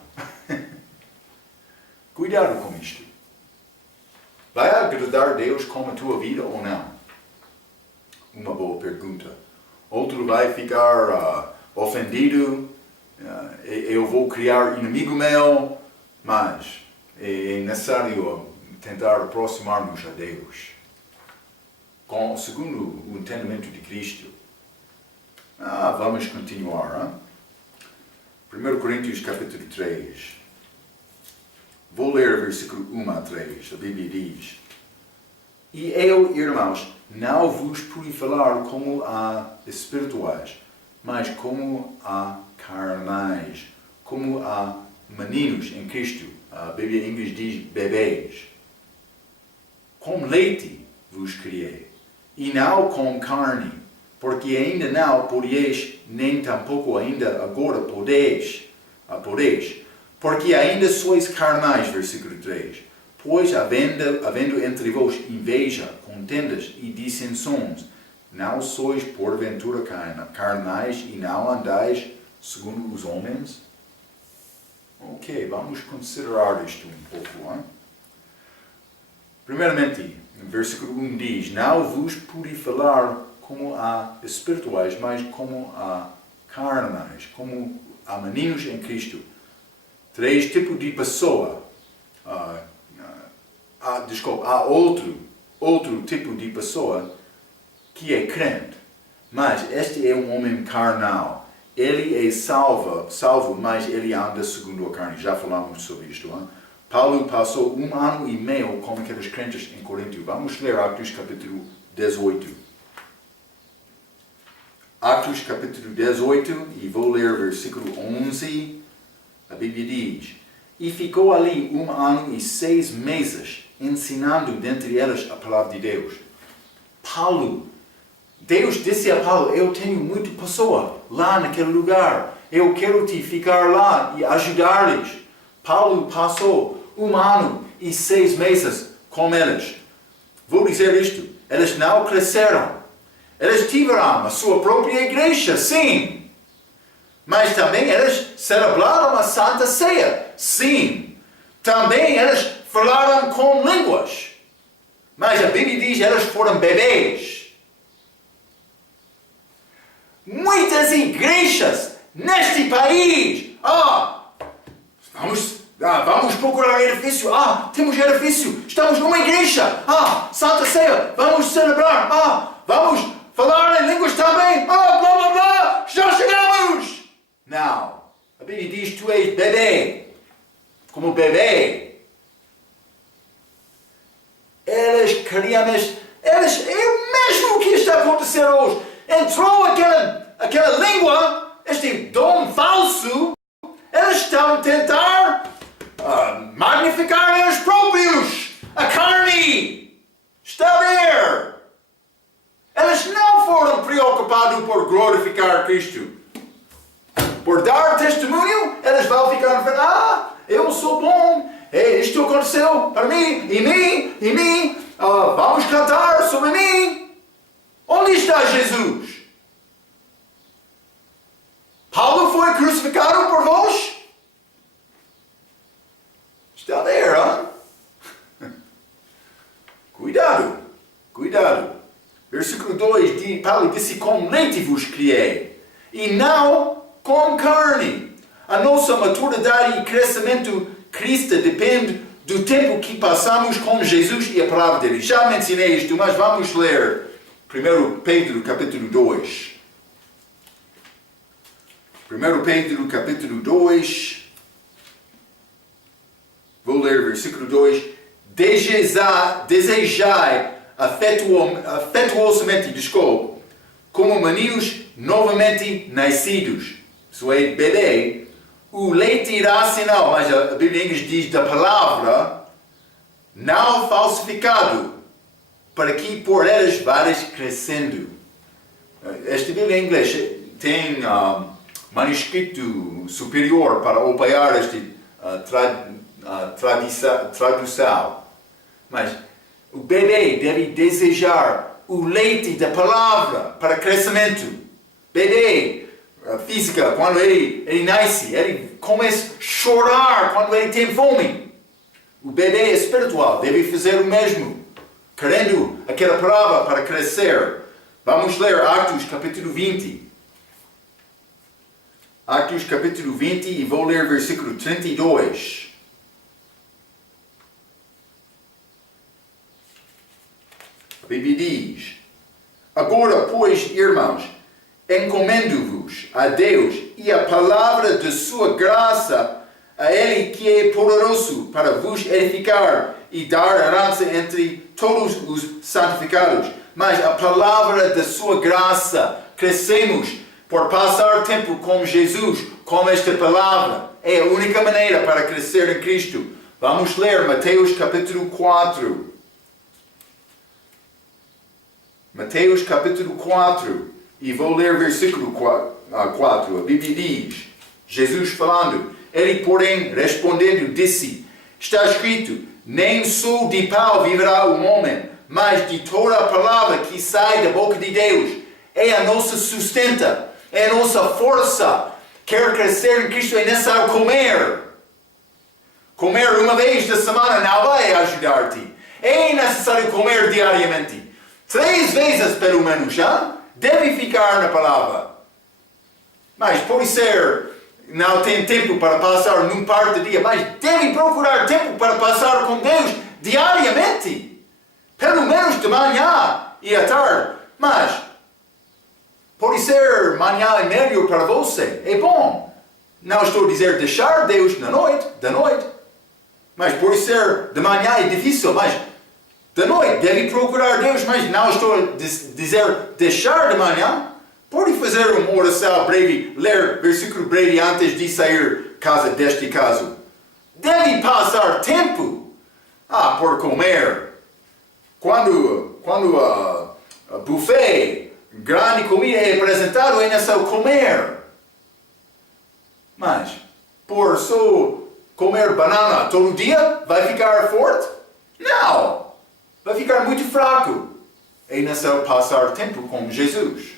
Cuidado com isto. Vai agradar a Deus com a tua vida ou não? Uma boa pergunta. Outro vai ficar ofendido. Eu vou criar inimigo meu. Mas é necessário tentar aproximar-nos a Deus, segundo o entendimento de Cristo. Vamos continuar. 1 Coríntios capítulo 3. Vou ler versículo 1 a 3. A Bíblia diz: E eu, irmãos, não vos pude falar como a espirituais, mas como a carnais, como a meninos em Cristo. A Bíblia em inglês diz bebês. Com leite vos criei, e não com carne, porque ainda não podeis, nem tampouco ainda agora podeis, porque ainda sois carnais, versículo 3. Pois, havendo entre vós inveja, contendas e dissensões, não sois porventura carnais e não andais segundo os homens? Ok, vamos considerar isto um pouco. Hein? Primeiramente, versículo 1 diz: Não vos pude falar como a espirituais, mas como a carnais, como a meninos em Cristo. 3 tipos de pessoa. Há outro tipo de pessoa que é crente, mas este é um homem carnal. Ele é salvo, mas ele anda segundo a carne. Já falamos sobre isto. Hein? Paulo passou 1 ano e meio com aqueles crentes em Coríntios. Vamos ler Atos capítulo 18. Atos capítulo 18, e vou ler versículo 11. A Bíblia diz: E ficou ali 1 ano e 6 meses, ensinando dentre elas a palavra de Deus. Deus disse a Paulo: Eu tenho muita pessoa lá naquele lugar. Eu quero te ficar lá e ajudar-lhes. Paulo passou 1 ano e 6 meses com eles. Vou dizer isto: eles não cresceram. Eles tiveram a sua própria igreja, sim. Mas também eles celebraram a Santa Ceia, sim. Também eles falaram com línguas. Mas a Bíblia diz que eles foram bebês. Muitas igrejas neste país. Vamos procurar edifício. Temos edifício. Estamos numa igreja. Santa Ceia. Vamos celebrar. Vamos Falar em línguas também? Blá, blá, blá. Já chegamos. Não. A Bíblia diz, tu és bebê. Como bebê. Eles queriam, é o mesmo que está a acontecer hoje. Entrou aquela língua, este dom falso, eles estão a tentar magnificar eles próprios. A carne está a ver. Eles não foram preocupados por glorificar Cristo. Por dar testemunho, eles vão ficar a falar, eu sou bom, isto aconteceu para mim, e mim, vamos cantar sobre mim. Onde está Jesus? Paulo foi crucificado por vós? Está a ver, hein? Cuidado. Versículo 2, Paulo disse, com leite vos criei, e não com carne. A nossa maturidade e crescimento cristão depende do tempo que passamos com Jesus e a palavra dele. Já mencionei isto, mas vamos ler 1 Pedro capítulo 2. 1 Pedro capítulo 2. Vou ler versículo 2. Desejai afetuosamente, como meninos novamente nascidos. Isso é bebê. O leite irracional, mas a Bíblia em inglês diz da palavra, não falsificado, para que por elas vás crescendo. Esta Bíblia em inglês tem manuscrito superior para apoiar esta tradução. Mas o bebê deve desejar o leite da palavra para crescimento. Bebê, física, quando ele nasce, ele começa a chorar quando ele tem fome. O bebê espiritual deve fazer o mesmo, querendo aquela palavra para crescer. Vamos ler Atos capítulo 20. Atos capítulo 20 e vou ler versículo 32. A Bíblia diz, agora, pois, irmãos, encomendo-vos a Deus e a palavra de sua graça, a Ele que é poderoso para vos edificar e dar herança entre todos os santificados. Mas a palavra da sua graça, crescemos por passar tempo com Jesus, com esta palavra. É a única maneira para crescer em Cristo. Vamos ler Mateus capítulo 4. Mateus capítulo 4. E vou ler versículo 4. A Bíblia diz, Jesus falando, ele porém respondendo disse, está escrito, nem só de pão viverá o homem, mas de toda a palavra que sai da boca de Deus. É a nossa sustenta, é a nossa força. Quer crescer em Cristo é necessário comer. Comer uma vez da semana não vai ajudar-te. É necessário comer diariamente. 3 vezes pelo menos, já? Deve ficar na palavra. Mas pode ser, não tem tempo para passar num par de dia, mas deve procurar tempo para passar com Deus diariamente. Pelo menos de manhã e à tarde. Mas pode ser manhã e meio para você. É bom. Não estou a dizer deixar Deus da noite. Mas pode ser de manhã é difícil, mas de noite deve procurar Deus, mas não estou a dizer deixar de manhã. Pode fazer uma oração breve, ler versículo breve antes de sair casa deste caso. Deve passar tempo por comer. Quando a buffet, grande comida é apresentado, é necessário comer. Mas, por só comer banana todo dia, vai ficar forte? Não! Vai ficar muito fraco. É necessário passar tempo com Jesus.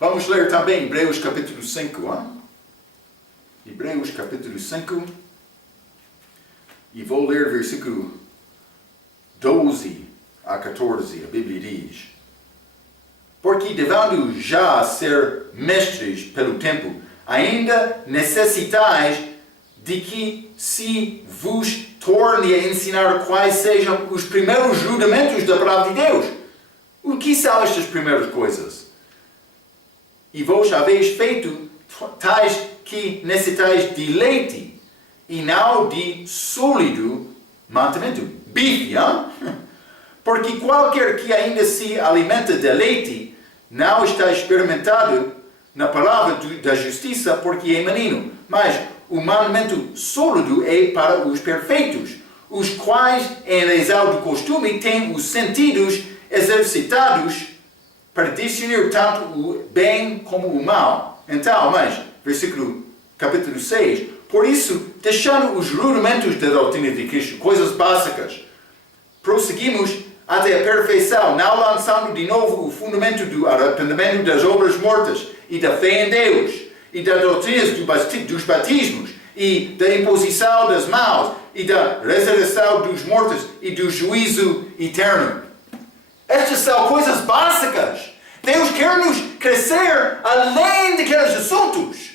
Vamos ler também Hebreus capítulo 5. Hebreus capítulo 5. E vou ler versículo 12 a 14. A Bíblia diz, porque devendo já ser mestres pelo tempo, ainda necessitais de que se vos torne a ensinar quais sejam os primeiros rudimentos da palavra de Deus. O que são estas primeiras coisas? E vós haveis feito tais que necessitais de leite, e não de sólido mantimento. Bife, hein? Porque qualquer que ainda se alimenta de leite, não está experimentado na palavra da justiça, porque é menino. Mas o mandamento sólido é para os perfeitos, os quais, em razão do costume, têm os sentidos exercitados para discernir tanto o bem como o mal. Então, mas, capítulo 6, por isso, deixando os rudimentos da doutrina de Cristo, coisas básicas, prosseguimos até a perfeição, não lançando de novo o fundamento do arrependimento das obras mortas e da fé em Deus, e da doutrina dos batismos, e da imposição das mãos, e da ressurreição dos mortos e do juízo eterno. Estas são coisas básicas. Deus quer nos crescer além daqueles assuntos,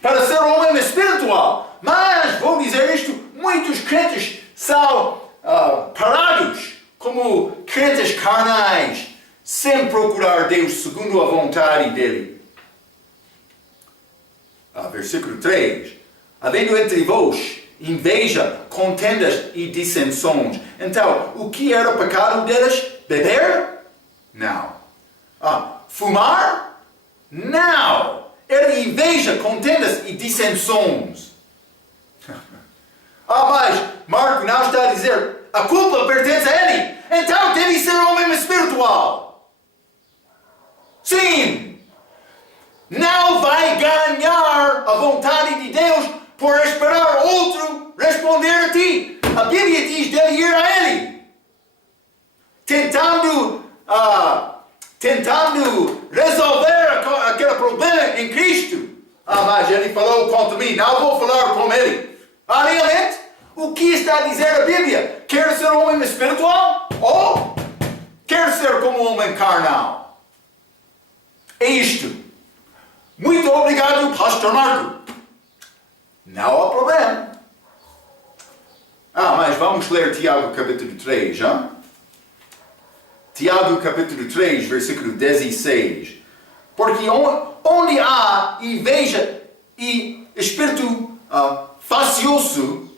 para ser um homem espiritual. Mas, vou dizer isto, muitos crentes são parados como crentes carnais, sem procurar Deus segundo a vontade dele. Versículo 3. Havendo entre vós inveja, contendas e dissensões. Então, o que era o pecado deles? Beber? Não. Fumar? Não. Era inveja, contendas e dissensões. Mas Marco não está a dizer a culpa pertence a ele. Então deve ser um homem espiritual. Sim. Não vai ganhar a vontade de Deus por esperar outro responder a ti. A Bíblia diz deve ir a ele. Tentando resolver aquele problema em Cristo. Mas ele falou contra mim, não vou falar com ele. Realmente? O que está a dizer a Bíblia? Quer ser um homem espiritual? Ou quer ser como um homem carnal? É isto. Muito obrigado, Pastor Marco. Não há problema. Mas vamos ler Tiago capítulo 3, hein? Tiago capítulo 3, versículo 16. Porque onde há inveja e espírito facioso,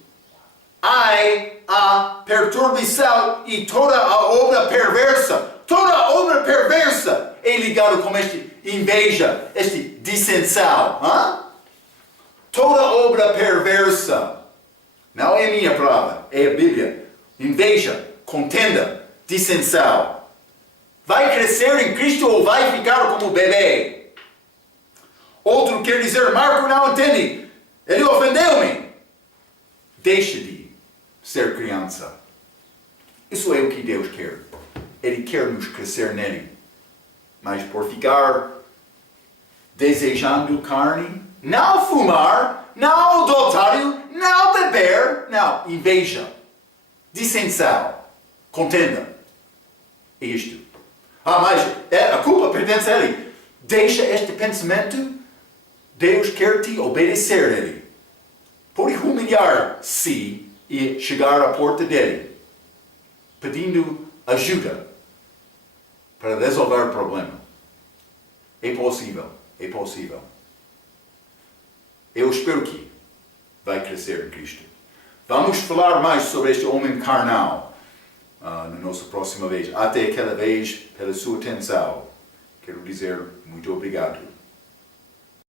há perturbação e toda a obra perversa. Toda a obra perversa é ligada com esta inveja, esta dissensão. Toda obra perversa. Não é minha palavra, é a Bíblia. Inveja, contenda, dissensão. Vai crescer em Cristo ou vai ficar como bebê? Outro quer dizer, Marco não entende. Ele ofendeu-me. Deixe de ser criança. Isso é o que Deus quer. Ele quer nos crescer nele. Mas por ficar desejando carne, não fumar, não adultério, não beber, não, inveja, dissensão, contenda. É isto. Mas a culpa pertence a ele. Deixa este pensamento. Deus quer te obedecer a ele. Pode humilhar-se e chegar à porta dele, pedindo ajuda para resolver o problema. É possível. É possível. Eu espero que vai crescer em Cristo. Vamos falar mais sobre este homem carnal na nossa próxima vez. Até aquela vez, pela sua atenção, quero dizer muito obrigado.